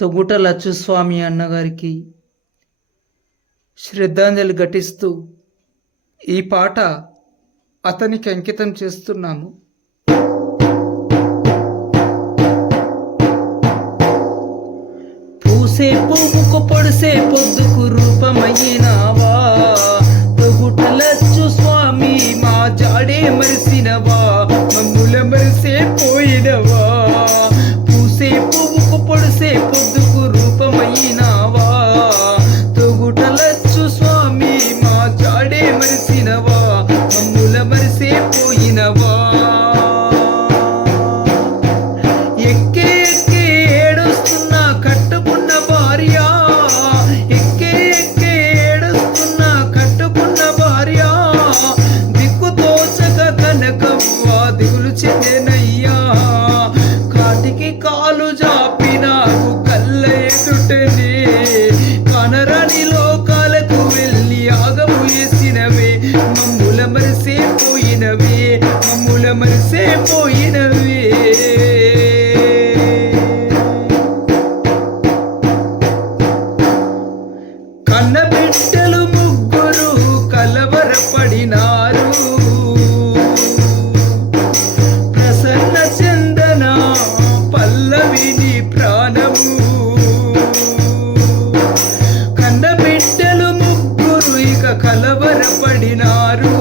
తొగుట లచ్చుస్వామి అన్నగారికి శ్రద్ధాంజలి ఘటిస్తూ ఈ పాట అతనికి అంకితం చేస్తున్నాము. పూసే పువ్వుకు పొడిసే పొద్దుకు తొగుట లచ్చు స్వామి మా జాడే మరిసినవా? జాడే మమ్ముల మరిసే పోయినవే. కన్న బిడ్డలు ముగ్గురు కలవరపడినారు. ప్రసన్న చందన పల్లవిని ప్రాణము. కన్న బిడ్డలు ముగ్గురు ఇక కలవరపడినారు.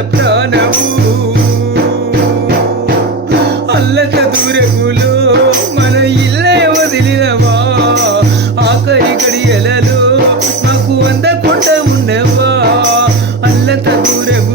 ప్రాణము. అల్లక దూరములో మన ఇల్లే వదిలినవా? ఆకలి గడియలలో మాకు కొండ ఉన్నవా? అల్లక దూరగు